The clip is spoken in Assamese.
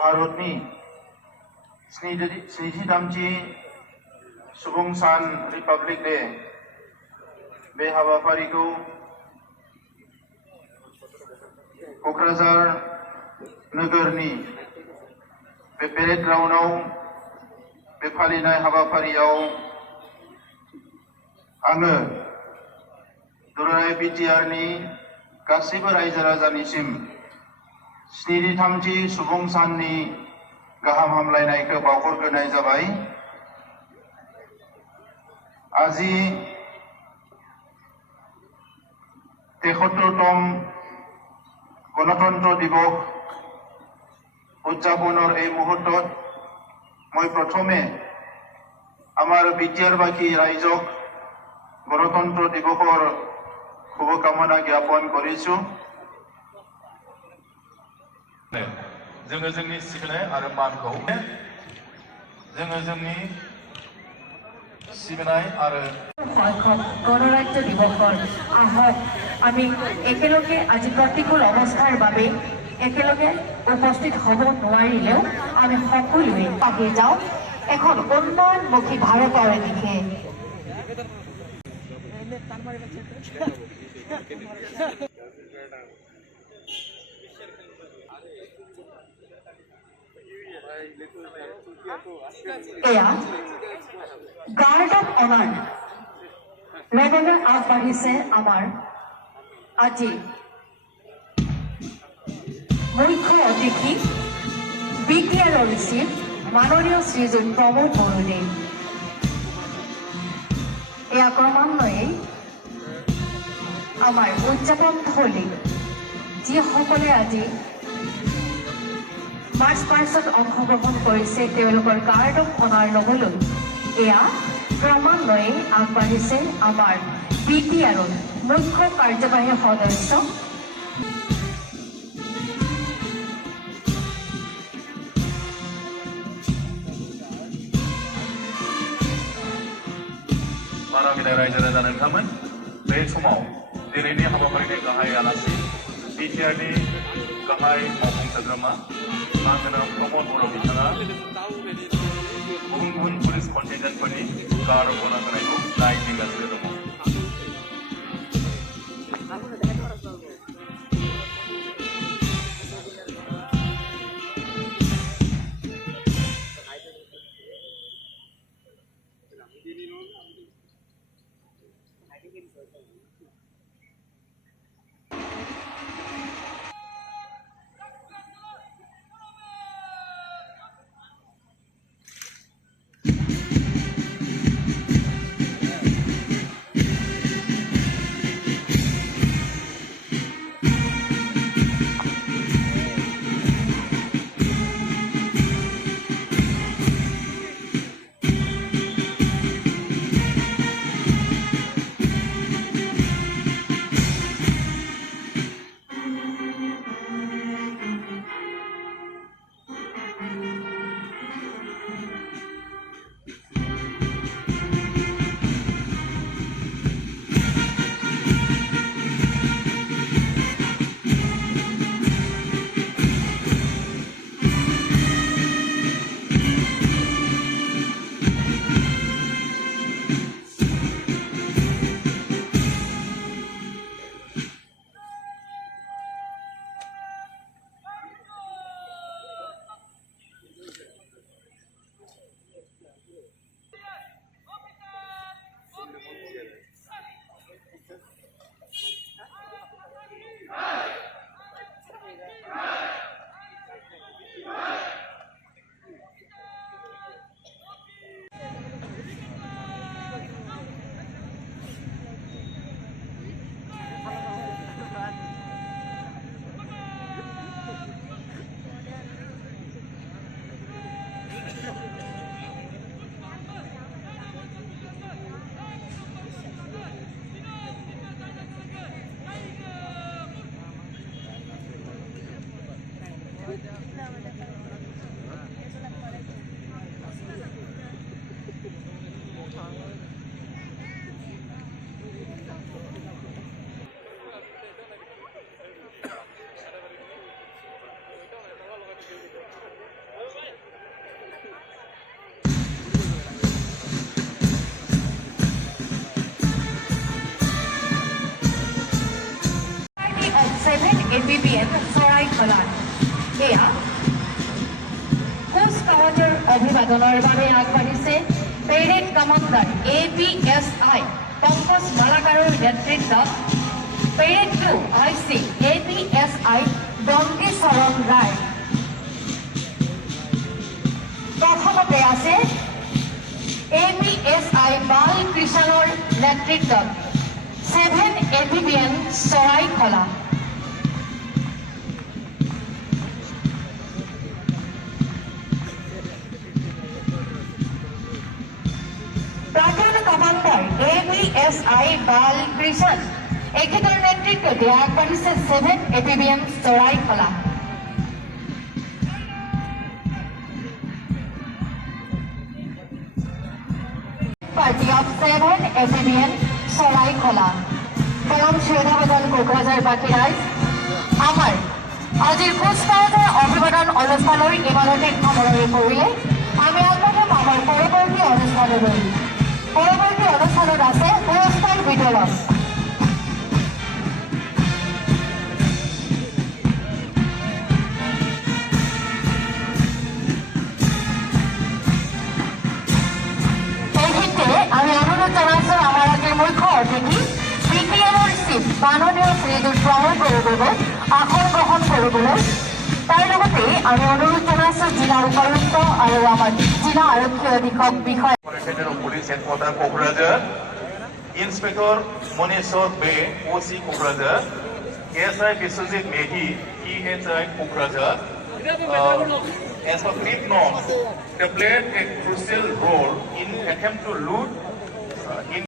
भारतनि 73थि सुबुं सान रिपाब्लिक डे बे हाबाफारिखौ क'क्राझार नोगोरनि बे पेरेड ग्राउन्डआव बे फालिनाय हाबाफारियाव आङो दुलाराय बिटिआरनि गासैबो रायजो राजानिसिम 73थि सुबुं साननि गाहाम हामलायनायखौ बावहरग्रोनाय जाबाय। আজি 73তম গণতন্ত্ৰ দিৱস উদযাপনৰ এই মুহূৰ্তত মই প্ৰথমে আমাৰ বিটিআৰবাসী ৰাইজক গণতন্ত্ৰ দিৱসৰ শুভকামনা জ্ঞাপন কৰিছো। जोङो जोंनि सिबिनाय आरो मानखौ जोङो जोंनि सिबिनाय आरो গণৰাজ্য দিৱসৰ আহক আমি একেলগে আজি প্ৰতিকূল অৱস্থাৰ বাবে একেলগে উপস্থিত হ'ব নোৱাৰিলেও আমি সকলোৱে আগে যাওঁ এখন উন্নয়নমুখী ভাৰতৰ দিশে। এয়া গাৰ্ড অফ অনাৰ লগতে আগবাঢ়িছে আমাৰ আজি মুখ্য অতিথি বিটিআৰৰ চিফ মাননীয় শ্ৰীযুত প্ৰমোদ বড়োদেৱ। এয়া ক্ৰমান্বয়ে আমাৰ উদযাপনস্থলী যিসকলে আজি মাৰ্চ পাষ্টত অংশগ্ৰহণ কৰিছে তেওঁলোকৰ গাৰ্ড অফ অনাৰ ল'বলৈ এয়া ক্ৰমান্বয়ে আগবাঢ়িছে আমাৰ বিটিআৰৰ মুখ্য কাৰ্যবাহী সদস্য माननीय रायजो राजा नोंथांमोन बे समाव दिनैनि हाबाफारिनि गाहाय आलासि बिटिआरनि गाहाय मावफुं सोद्रोमा मानगोनां प्रमोद बर' बिथाङा गुबुन गुबुन पुलिस कन्टिजेन्टफोरनि गार्ड अफ अनार होनायखौ नायदिंगासिनो दङ। APBN চৰাইখলা এয়া কুচকাৱাজৰ অভিবাদনৰ বাবে আগবাঢ়িছে পেৰেড কমাণ্ডাৰ APSI পংকজ মালাকাৰৰ নেতৃত্বত পেৰেড 2 IC APSI দণ্ডী চৰণ ৰায় প্ৰথমতে আছে APSI বাল কৃষ্ণৰ নেতৃত্বত 7 APBN চৰাইখলা প্ৰাক্তন কমাণ্ডাৰ APSI বাল কৃষ্ণ এখেতৰ নেতৃত্বতে আগবাঢ়িছে 7 APBN চৰাইখলা পাৰ্টি অফ 7 APBN চৰাইখলা পৰম শ্ৰদ্ধাভাজন কোকৰাঝাৰ বাকী ৰাইজ আমাৰ আজিৰ কুচকাৱাজৰ অভিবাদন অনুষ্ঠানৰ ইমানতে সামৰণি পৰিলে আমি আগবাঢ়িম আমাৰ পৰৱৰ্তী অনুষ্ঠানলৈ পৰৱৰ্তী অনুষ্ঠানত আছে পুৰস্কাৰ বিতৰণ আমি অনুৰোধ জানাচ্ছি আমাৰ আজকেৰ মুখ্য অতিথি বিপিএলৰ চিফ মাননীয় শ্ৰীযুত প্ৰমোদ বৰগোহাঁই আসন গ্ৰহণ কৰিবলৈ তাৰ লগতে আমি অনুৰোধ জানাচ্ছি জিলাৰ উপায়ুক্ত আৰু আমাৰ জিলা আৰক্ষী অধীক্ষক বিষয়া police headquarter Kokrajhar inspector Moniswar Bey OC Kokrajhar SI Biswajit Medhi PSI Kokrajhar as per CRIP norms, they played a crucial role in attempt to loot in